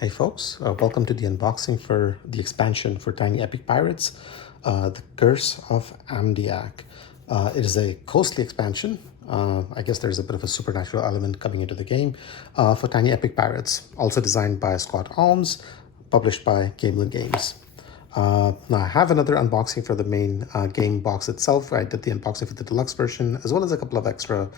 Hey folks, welcome to the unboxing for the expansion for Tiny Epic Pirates, The Curse of Amdiak. It is a coastly expansion. I guess there's a bit of a supernatural element coming into the game for Tiny Epic Pirates, also designed by Scott Alms, published by Gamelin Games. Now I have another unboxing for the main game box itself. I did the unboxing for the deluxe version, as well as a couple of extra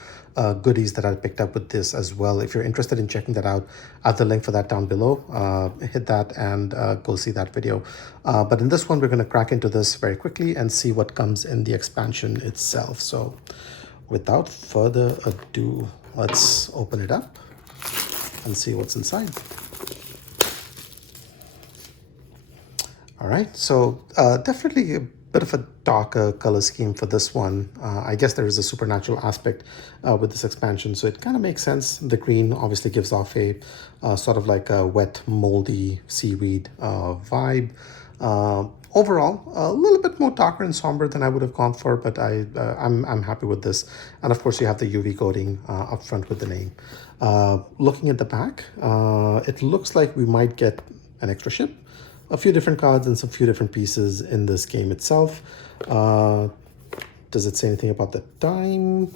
goodies that I picked up with this as well. If you're interested in checking that out, I have the link for that down below. Hit that and go see that video. But in this one, we're going to crack into this very quickly and see what comes in the expansion itself. So without further ado, let's open it up and see what's inside. All right, so definitely a bit of a darker color scheme for this one. I guess there is a supernatural aspect with this expansion, so it kind of makes sense. The green obviously gives off a sort of like a wet, moldy seaweed vibe. Overall, a little bit more darker and somber than I would have gone for, but I'm happy with this. And of course, you have the UV coating up front with the name. Looking at the back, it looks like we might get an extra ship, a few different cards and some few different pieces in this game itself. Does it say anything about the time?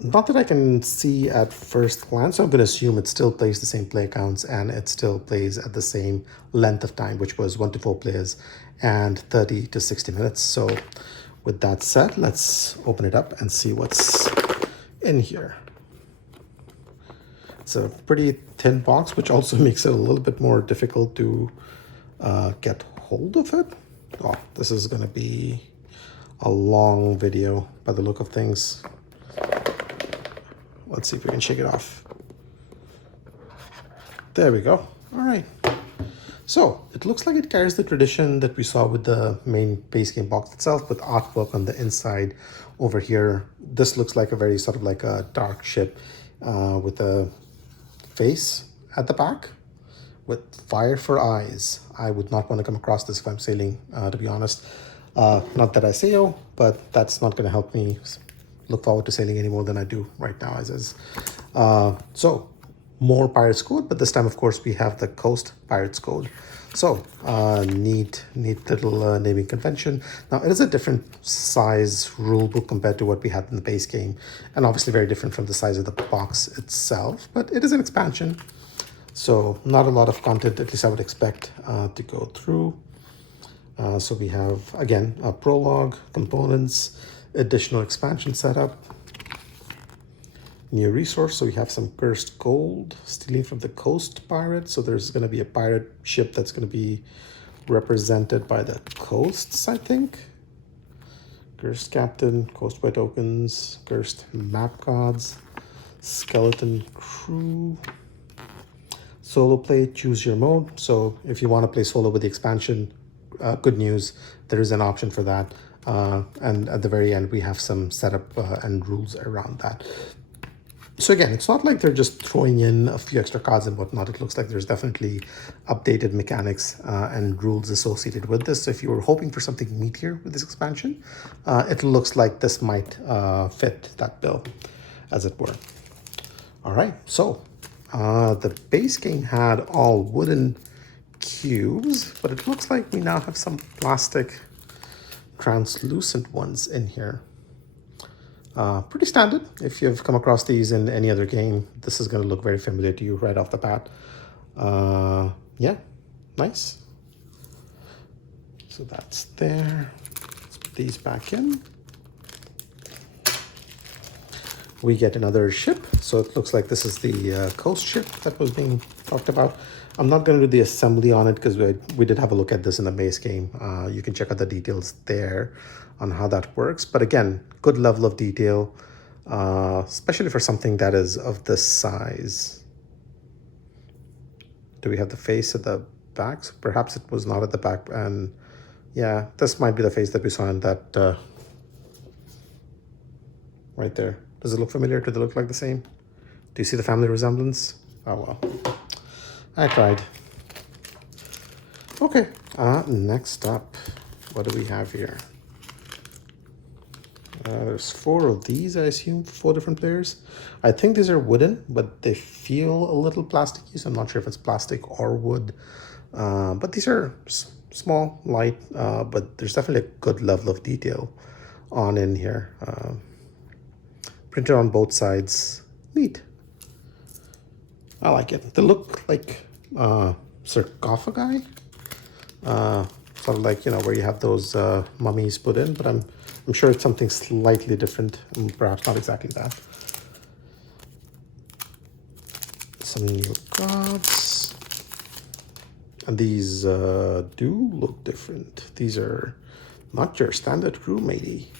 Not that I can see at first glance. So I'm going to assume it still plays the same play counts and it still plays at the same length of time, which was 1 to 4 players and 30 to 60 minutes. So with that said, let's open it up and see what's in here. It's a pretty thin box, which also makes it a little bit more difficult to get hold of it. Oh, this is going to be a long video by the look of things. Let's see if we can shake it off. There we go. All right. So it looks like it carries the tradition that we saw with the main base game box itself, with artwork on the inside over here. This looks like a very sort of like a dark ship with a face at the back with fire for eyes. I would not want to come across this if I'm sailing, to be honest. Not that I sail, but that's not going to help me look forward to sailing any more than I do right now as is. So more Pirates Code, but this time, of course, we have the Coast Pirates Code. So neat little naming convention. Now, it is a different size rule book compared to what we had in the base game, and obviously very different from the size of the box itself, but it is an expansion. So not a lot of content, at least I would expect to go through. So we have, again, a prologue, components, additional expansion setup, new resource. So we have some cursed gold, stealing from the coast pirates. So there's going to be a pirate ship that's going to be represented by the coasts, I think. Cursed captain, coastway tokens, cursed map cards, skeleton crew, solo play, choose your mode. So if you want to play solo with the expansion, good news, there is an option for that. And at the very end, we have some setup and rules around that. So again, it's not like they're just throwing in a few extra cards and whatnot. It looks like there's definitely updated mechanics and rules associated with this. So if you were hoping for something meatier with this expansion, it looks like this might fit that bill, as it were. All right, so the base game had all wooden cubes, but it looks like we now have some plastic translucent ones in here. Pretty standard. If you've come across these in any other game, this is going to look very familiar to you right off the bat. Yeah, nice. So that's there. Let's put these back in. We get another ship. So it looks like this is the coast ship that was being talked about. I'm not going to do the assembly on it because we did have a look at this in the base game. You can check out the details there on how that works. But again, good level of detail, especially for something that is of this size. Do we have the face at the back? So perhaps it was not at the back. And yeah, this might be the face that we saw in that right there. Does it look familiar? Does it look like the same? Do you see the family resemblance? Oh, well. I tried. Okay, next up, what do we have here? There's 4 of these, I assume, 4 different players. I think these are wooden, but they feel a little plasticky, so I'm not sure if it's plastic or wood. But these are small, light, but there's definitely a good level of detail on in here. Printed on both sides. Neat. I like it. They look like sarcophagi. Sort of like, you know, where you have those mummies put in, but I'm sure it's something slightly different, and perhaps not exactly that. Some new cards. And these do look different. These are not your standard crew, matey.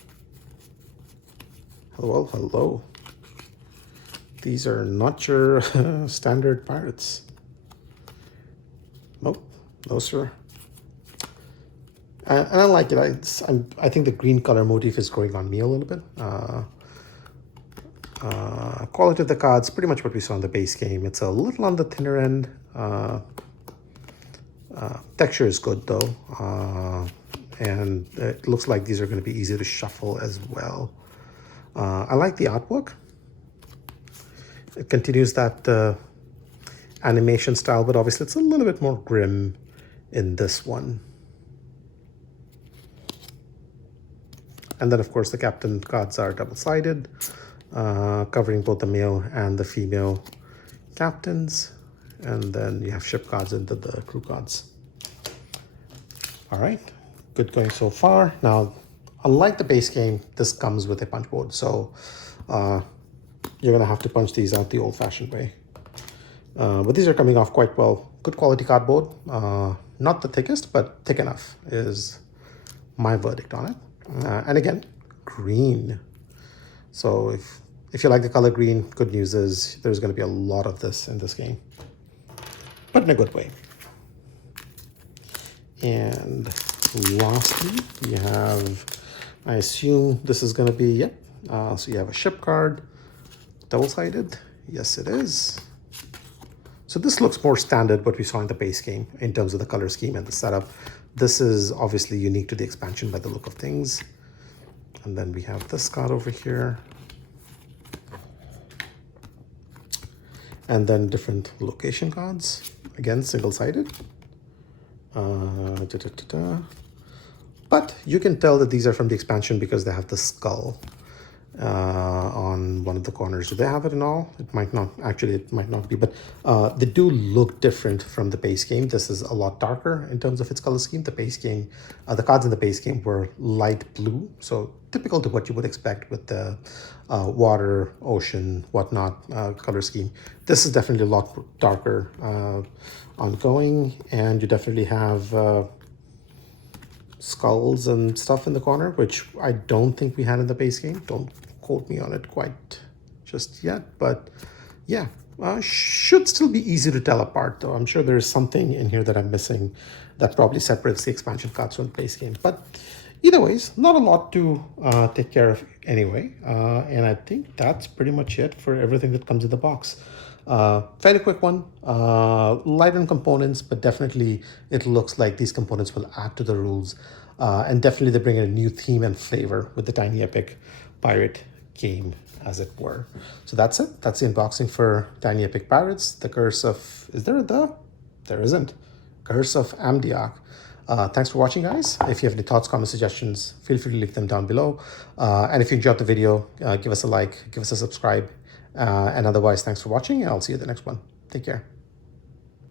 Well, hello. These are not your standard pirates. Nope, no sir. And I like it. I think the green color motif is growing on me a little bit. Quality of the cards, pretty much what we saw in the base game. It's a little on the thinner end. Texture is good though. And it looks like these are going to be easy to shuffle as well. I like the artwork. It continues that animation style, but obviously it's a little bit more grim in this one. And then, of course, the captain cards are double-sided, covering both the male and the female captains. And then you have ship cards into the crew cards. All right, good going so far. Now, unlike the base game, this comes with a punch board. So you're going to have to punch these out the old-fashioned way. But these are coming off quite well. Good quality cardboard. Not the thickest, but thick enough is my verdict on it. And again, green. So if you like the color green, good news is there's going to be a lot of this in this game, but in a good way. And lastly, you have, I assume this is going to be, yep. So you have a ship card, double-sided. Yes, it is. So this looks more standard what we saw in the base game in terms of the color scheme and the setup. This is obviously unique to the expansion by the look of things. And then we have this card over here. And then different location cards. Again, single-sided. But you can tell that these are from the expansion because they have the skull on one of the corners. Do they have it in all? It might not. Actually, it might not be. But they do look different from the base game. This is a lot darker in terms of its color scheme. The base game, the cards in the base game were light blue. So typical to what you would expect with the water, ocean, whatnot color scheme. This is definitely a lot darker ongoing. And you definitely have skulls and stuff in the corner, which I don't think we had in the base game. Don't quote me on it quite just yet, but yeah, should still be easy to tell apart though. I'm sure there's something in here that I'm missing that probably separates the expansion cards from the base game, but either ways, not a lot to take care of anyway. And I think that's pretty much it for everything that comes in the box. Fairly quick one, light on components, but definitely it looks like these components will add to the rules, and definitely they bring in a new theme and flavor with the Tiny Epic pirate game, as it were. So that's it. That's the unboxing for Tiny Epic Pirates, the Curse of, is there a the? There isn't. Curse of Amdiak. Thanks for watching, guys. If you have any thoughts, comments, suggestions, feel free to leave them down below. And if you enjoyed the video, give us a like, give us a subscribe. And otherwise, thanks for watching, and I'll see you in the next one. Take care.